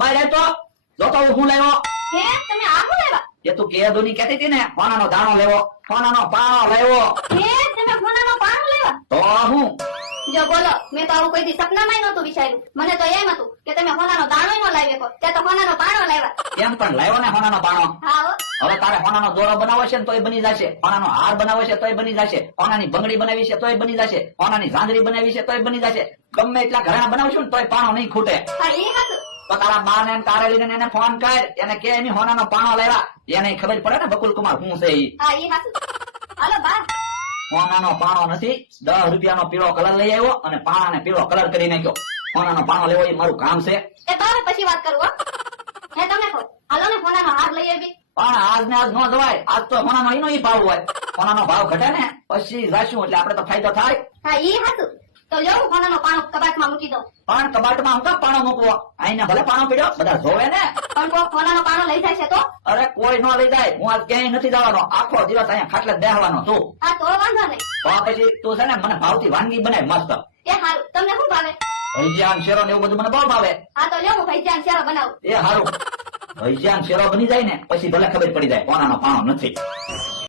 બહાર તો જોતો હું લાવ્યો. હે તમે આ શું લાવ્યા? એ તું કેદુની કહેતી હતી ને સોનાનો દાણો લેવો, સોનાનો પાણો લેવો. હે તમે સોનાનો પાણો લાવ્યા? તો હું જો બોલો, મેં તો આવું કોઈ દી સપનામાંય નહોતું વિચાર્યું. મને તો એમ હતું કે તમે સોનાનો દાણો ય ન લાવી શકો, તે તો સોનાનો પાણો લાવ્યા. એમ પણ લાવ્યો ને સોનાનો પાણો. હા હો. હવે તારે સોનાનો દોરો બનાવવો છે ને તોય બની જશે, સોનાનો હાર બનાવવો છે તોય બની જશે, સોનાની બંગડી બનાવી છે તોય બની જશે, સોનાની ઝાંઝરી બનાવી છે તોય બની જશે. ગમે એટલા ઘરેણા બનાવશું ને તોય પાણો નહીં ખૂટે. હા ઈ હતું. તો તારા બા ને કારેલી ને એને ફોન કર, એને કે એની સોનાનો પાણો લેવા. એને ખબર પડે ને બકુલ કુમાર શું છે ઈ. હા ઈ હતું. હાલો બા. સોનાનો પાણો નથી, 10 રૂપિયાનો પીળો કલર લઈ આવ્યો અને પાણાને પીળો કલર કરી નાખ્યો. સોનાનો પાણો લેવો એ મારું કામ છે. એ બા પછી વાત કરું હો. હે તમે કહો હાલો ને સોનાનો હાર લઈ આવી. પણ આજ ને આજ નો જવાય, આજ તો સોનાનો એનો ઈ ભાવ હોય. સોનાનો ભાવ ઘટે ને પછી જાશું એટલે આપણે તો ફાયદો થાય. હા ઈ હતું. તો લો હું સોનાનો પાણો કબાટમાં મૂકી દઉં. પણ કબાટમાં હું કામ પાણો મૂકવો? આઈને ભલે પાણો પીડ્યો, બધા જોવે ને. પણ કોઈ સોનાનો પાણો લઈ જાય છે તો? અરે કોઈ ન લઈ જાય, હું આજ ક્યાંય નથી જવાનો, આખો દિવસ અહીંયા ખાટલે જ બેહવાનો છું. હા તો વાંધો નહીં. તો પછી તું છે ને મને ભાવથી વાનગી બનાય મસ્ત. એ હારું. તમને શું ભાવે? ભજીયા શેરો ને એવું બધું મને બહુ ભાવે. હા તો લો હું ભજીયા શેરો બનાવું. એ હારું. ભજીયા શેરો બની જાય ને પછી ભલે ખબર પડી જાય સોનાનો પાણો નથી.